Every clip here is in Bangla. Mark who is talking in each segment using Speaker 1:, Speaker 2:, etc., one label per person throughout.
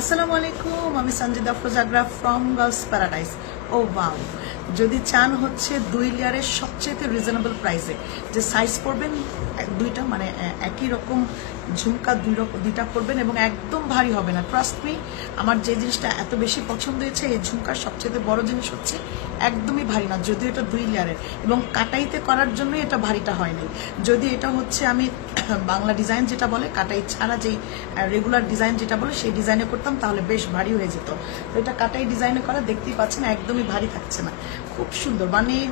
Speaker 1: আসসালামু আলাইকুম, আমি সঞ্জিদা ফ্রোজাগ্রা ফ্রম গার্লস প্যারাডাইস ও বাউ যদি চান হচ্ছে দুই লেয়ারের সবচেয়ে রিজনেবল প্রাইসে যে সাইজ পড়বেন দুইটা মানে একই রকম ঝুমকা দুই রকম দুইটা করবেন এবং একদম ভারী হবে না। ট্রাস্ট মি আমার যে জিনিসটা এত বেশি পছন্দ হয়েছে, এই ঝুমকার সবচেয়ে বড় জিনিস হচ্ছে একদমই ভারী না, যদিও এটা দুই লেয়ারের এবং কাটাইতে করার জন্যই এটা ভারীটা হয়নি। যদি এটা হচ্ছে আমি বাংলা ডিজাইন যেটা বলে, কাটাই ছাড়া যেই রেগুলার ডিজাইন যেটা বলে, সেই ডিজাইনে করতাম, তাহলে বেশ ভারী হয়ে যেত। তো এটা কাটাই ডিজাইনে করা, দেখতেই পাচ্ছেন, একদমই ভারী থাকছে না। খুব সুন্দর মানে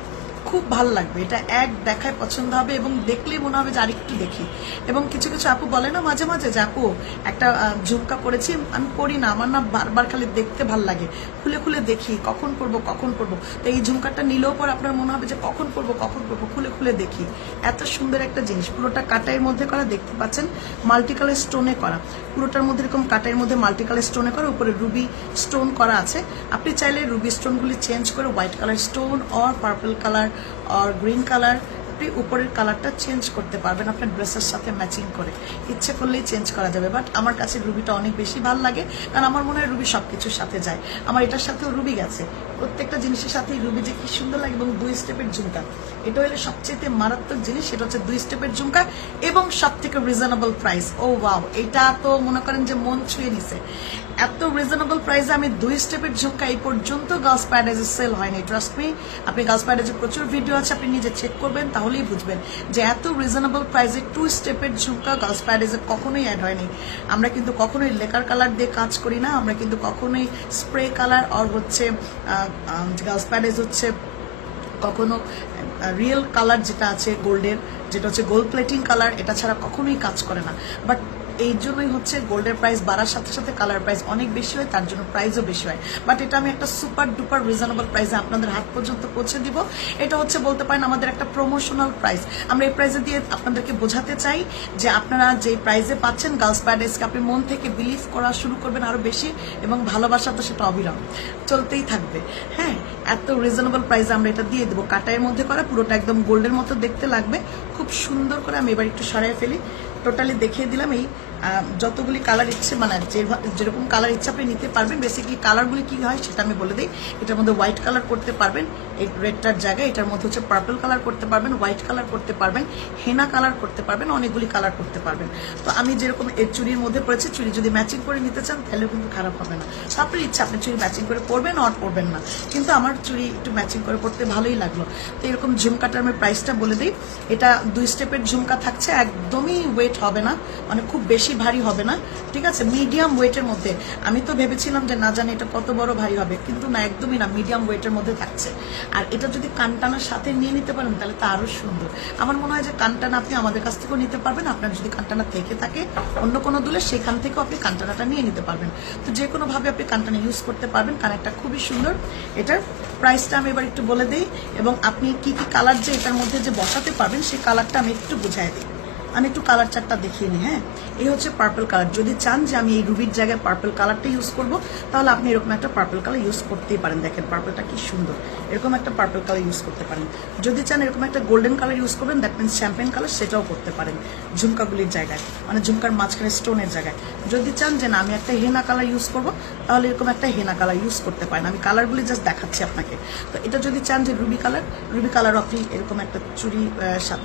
Speaker 1: খুব ভালো লাগবে। এটা এক দেখায় পছন্দ হবে এবং দেখলেই মনে হবে যে আরেকটু দেখি। এবং কিছু কিছু আপু বলে না মাঝে মাঝে যে, আপু, একটা ঝুমকা পরেছি আমি পরি না, আমার না বারবার খালি দেখতে ভালো লাগে। খুলে খুলে দেখি, কখন পরবো কখন পরবো তো এই ঝুমকাটা নিলেও পর আপনার মনে হবে যে, কখন পরবো কখন পরবো খুলে খুলে দেখি। এত সুন্দর একটা জিনিস। পুরোটা কাটাইয়ের মধ্যে করা দেখতে পাচ্ছেন মাল্টি কালার স্টোনে করা। পুরোটার মধ্যে এরকম কাটাইয়ের মধ্যে মাল্টি কালার স্টোনে করা, উপরে রুবি স্টোন করা আছে। আপনি চাইলে রুবি স্টোনগুলি চেঞ্জ করে white colour stone or purple colour or green colour আপনি উপরের কালারটা চেঞ্জ করতে পারবেন আপনার ড্রেসের সাথে ম্যাচিং করে। ইচ্ছে করলেই চেঞ্জ করা যাবে, বাট আমার কাছে রুবিটা অনেক বেশি ভালো লাগে, কারণ আমার মনে হয় রুবি সব কিছুর সাথে যায়। আমার এটার সাথেও রুবি গেছে। প্রত্যেকটা জিনিসের সাথেই রুবি যে কি সুন্দর লাগে এবং দুই স্টেপের ঝুমকা। এটা হলো সবচেয়ে মারাত্মক জিনিস, সেটা হচ্ছে দুই স্টেপের ঝুমকা এবং সব থেকে রিজনেবল প্রাইস ও ওয়াও এটা তো মনে করেন যে মন ছুঁয়ে নিছে। এত রিজনেবল প্রাইসে আমি দুই স্টেপের ঝুমকা এই পর্যন্ত গার্লস প্যারাডাইজে সেল হয়নি ট্রাস্ট মি আপনি গার্লস প্যারাডাইজে প্রচুর ভিডিও আছে, আপনি নিজে চেক করবেন তাহলেই বুঝবেন যে এত রিজনেবল প্রাইসে টু স্টেপের ঝুমকা গার্লস প্যারাডাইজে কখনোই অ্যাড হয়নি। আমরা কিন্তু কখনোই লেকার কালার দিয়ে কাজ করি না, আমরা কিন্তু কখনোই স্প্রে কালার আর হচ্ছে গার্লস প্যারাডাইজ হচ্ছে কখনো রিয়েল কালার যেটা আছে গোল্ডের যেটা হচ্ছে গোল্ড প্লেটিং কালার এটা ছাড়া কখনোই কাজ করে না। বাট এই জন্যই হচ্ছে গোল্ডের প্রাইস বাড়ার সাথে সাথে কালার প্রাইস অনেক বেশি হয়, তার জন্য প্রাইসও বেশি হয়। বাট এটা আমি একটা সুপার ডুপার রিজনেবল প্রাইসে আপনাদের হাত পর্যন্ত পৌঁছে দিব। এটা হচ্ছে বলতে পারেন আমাদের একটা প্রমোশনাল প্রাইস আমরা এই প্রাইসে দিয়ে আপনাদেরকে বোঝাতে চাই যে আপনারা যে প্রাইসে পাচ্ছেন গার্লস প্যারাডাইসকে আপনি মন থেকে বিলিভ করা শুরু করবেন আরও বেশি এবং ভালোবাসা তো সেটা অবিরাম। চলতেই থাকবে। হ্যাঁ এত রিজনেবল প্রাইসে আমরা এটা দিয়ে দেবো। কাটায়ের মধ্যে করা পুরোটা একদম গোল্ডের মতো দেখতে লাগবে। খুব সুন্দর করে আমি এবার একটু সরাই ফেলি। টোটালি দেখিয়ে দিলাম এই যতগুলি কালার ইচ্ছে মানে যেরকম কালার ইচ্ছে আপনি নিতে পারবেন বেসিক্যালি কালারগুলি কি হয় সেটা আমি বলে দিই। এটার মধ্যে হোয়াইট কালার করতে পারবেন, এই রেডটার জায়গায়। এটার মধ্যে হচ্ছে পার্পল কালার করতে পারবেন হোয়াইট কালার করতে পারবেন হেনা কালার করতে পারবেন, অনেকগুলি কালার করতে পারবেন। তো আমি যেরকম এর চুরির মধ্যে পড়েছি, চুরি যদি ম্যাচিং করে নিতে চান, তাহলেও কিন্তু খারাপ হবে না। তো আপনার ইচ্ছা, আপনি চুরি ম্যাচিং করে পরবেন আর পরবেন না। কিন্তু আমার চুরি একটু ম্যাচিং করে পড়তে ভালোই লাগল। তো এরকম ঝুমকাটার আমি প্রাইসটা বলে দিই। এটা দুই স্টেপের ঝুমকা থাকছে, একদমই ওয়েট হবে না মানে খুব বেশি ভারী হবে না, ঠিক আছে? মিডিয়াম ওয়েটের মধ্যে। আমি তো ভেবেছিলাম যে না জানি এটা কত বড় ভারী হবে, কিন্তু না, একদমই না মিডিয়াম ওয়েটের মধ্যে থাকছে। আর এটা যদি কানটানার সাথে নিয়ে নিতে পারেন, তাহলে তা আরও সুন্দর। আমার মনে হয় যে কানটানা আপনি আমাদের কাছ থেকেও নিতে পারবেন, আপনার যদি কানটানা থেকে থাকে, অন্য কোনো দুলে, সেখান থেকেও আপনি কানটানাটা নিয়ে নিতে পারবেন। তো যে কোনোভাবে আপনি কানটানা ইউজ করতে পারবেন, কানেরটা খুবই সুন্দর। এটার প্রাইসটা আমি এবার একটু বলে দিই, এবং আপনি কি কি কালার যে এটার মধ্যে যে বসাতে পারবেন, সেই কালারটা আমি একটু বুঝাই দিই। আমি একটু কালার চারটা দেখিয়ে নিই হ্যাঁ? এই হচ্ছে পার্পল কালার যদি চান যে আমি এই রুবির জায়গায় পার্পল কালারটা ইউজ করব, তাহলে আপনি এরকম একটা পার্পল কালার ইউজ করতেই পারেন। দেখেন পার্পলটা কি সুন্দর। এরকম একটা পার্পল কালার ইউজ করতে পারেন। যদি চান এরকম একটা গোল্ডেন কালার ইউজ করবেন দ্যাট মিনস শ্যাম্পেন কালার সেটাও করতে পারেন ঝুমকাগুলির জায়গায় মানে ঝুমকার মাঝখানে স্টোনের জায়গায়। যদি চান যে না, আমি একটা হেনা কালার ইউজ করব, তাহলে এরকম একটা হেনা কালার ইউজ করতে পারেন। আমি কালারগুলি জাস্ট দেখাচ্ছি আপনাকে। তো এটা যদি চান যে রুবি কালার রুবি কালার আপনি এরকম একটা চুরি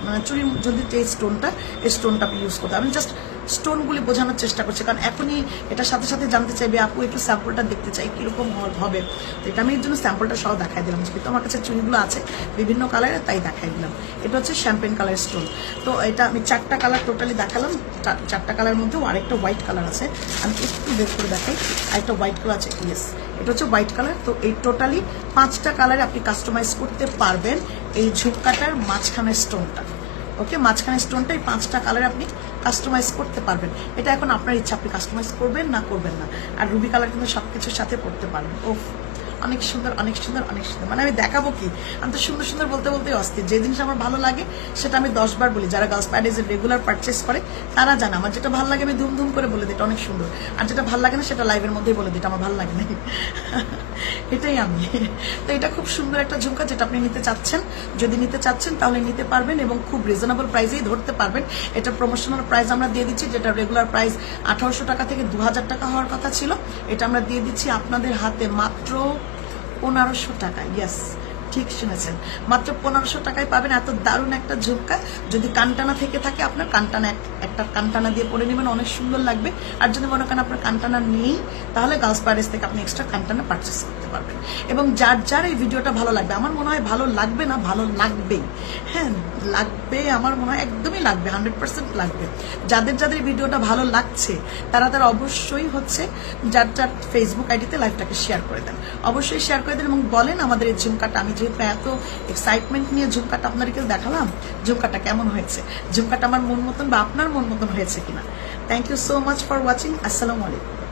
Speaker 1: মানে চুরি যদি যে স্টোনটা স্টোনটা ইউজ করতে আমি জাস্ট স্টোনগুলি বোঝানোর চেষ্টা করছি, কারণ এখনই এটার সাথে সাথে জানতে চাইবে, আপু, একটু স্যাম্পলটা দেখতে চাই, কীরকম হবে? তো এটা আমি এর জন্য স্যাম্পলটা সহ দেখাই দিলাম। যেহেতু আমার কাছে চুড়িগুলো আছে, বিভিন্ন কালারের তাই দেখাই দিলাম। এটা হচ্ছে শ্যাম্পেন কালার স্টোন তো এটা আমি চারটা কালার টোটালি দেখালাম। চার- চারটা কালার মধ্যেও আরেকটা হোয়াইট কালার আছে। আমি একটু বের করে দেখাই। আরেকটা হোয়াইট কালার আছে ইয়েস এটা হচ্ছে হোয়াইট কালার তো এই টোটালি পাঁচটা কালারে আপনি কাস্টমাইজ করতে পারবেন এই ঝুপকাটার মাঝখানের স্টোনটা ওকে, মাঝখানে স্টোনটা এই পাঁচটা কালার আপনি কাস্টমাইজ করতে পারবেন। এটা এখন আপনার ইচ্ছা, আপনি কাস্টমাইজ করবেন না করবেন না। আর রুবি কালার কিন্তু সব কিছুর সাথে পড়তে পারবেন। ও অনেক সুন্দর অনেক সুন্দর অনেক সুন্দর। মানে আমি দেখাবো কি? আমি তো সুন্দর সুন্দর বলতে বলতে অস্থির। যে জিনিস আমার ভালো লাগে, সেটা আমি দশবার বলি। যারা গার্লস প্যাডেজের রেগুলার পারচেস করে, তারা জানে। আমার যেটা ভালো লাগে, আমি ধুম ধুম করে বলে দিই, এটা অনেক সুন্দর। আর যেটা ভালো লাগে না, সেটা লাইভের মধ্যেই বলে দিই, এটা আমার ভালো লাগে না। এটাই আমি। তো এটা খুব সুন্দর একটা ঝুমকা যেটা আপনি নিতে চাচ্ছেন। যদি নিতে চাচ্ছেন, তাহলে নিতে পারবেন এবং খুব রিজনেবল প্রাইসেই ধরতে পারবেন। এটা প্রমোশনাল প্রাইস আমরা দিয়ে দিচ্ছি, যেটা রেগুলার প্রাইস আঠারোশো টাকা থেকে দু হাজার টাকা হওয়ার কথা ছিল। এটা আমরা দিয়ে দিচ্ছি আপনাদের হাতে মাত্র পনেরোশো টাকা ইয়াস ঠিক শুনেছেন। মাত্র পনেরোশো টাকায় পাবেন এত দারুণ একটা ঝুমকা। যদি কানটানা থেকে থাকে, আপনার কানটানা এক- একটা কানটানা দিয়ে পরে নেবেন, অনেক সুন্দর লাগবে। আর যদি মনে করেন আপনার কানটানা নেই, তাহলে গার্লস প্যারেস থেকে আপনি এক্সট্রা কানটানা পারচেস করতে পারবেন। এবং যার যার এই ভিডিওটা ভালো লাগবে, আমার মনে হয় ভালো লাগবে না, ভালো লাগবেই। হ্যাঁ লাগবে, আমার মনে হয় একদমই লাগবে, হান্ড্রেড পার্সেন্ট লাগবে। যাদের যাদের ভিডিওটা ভালো লাগছে, তারা তারা অবশ্যই হচ্ছে যার যার ফেসবুক আইডিতে লাইভটাকে শেয়ার করে দেন। অবশ্যই শেয়ার করে দেন এবং বলেন আমাদের এই ঝুমকাটা আমি যেহেতু এত এক্সাইটমেন্ট নিয়ে ঝুমকাটা আপনাদেরকে দেখালাম ঝুমকাটা কেমন হয়েছে? ঝুমকাটা আমার মন মতন বা আপনার মন মতন হয়েছে কিনা? Thank you so much for watching আসসালামু আলাইকুম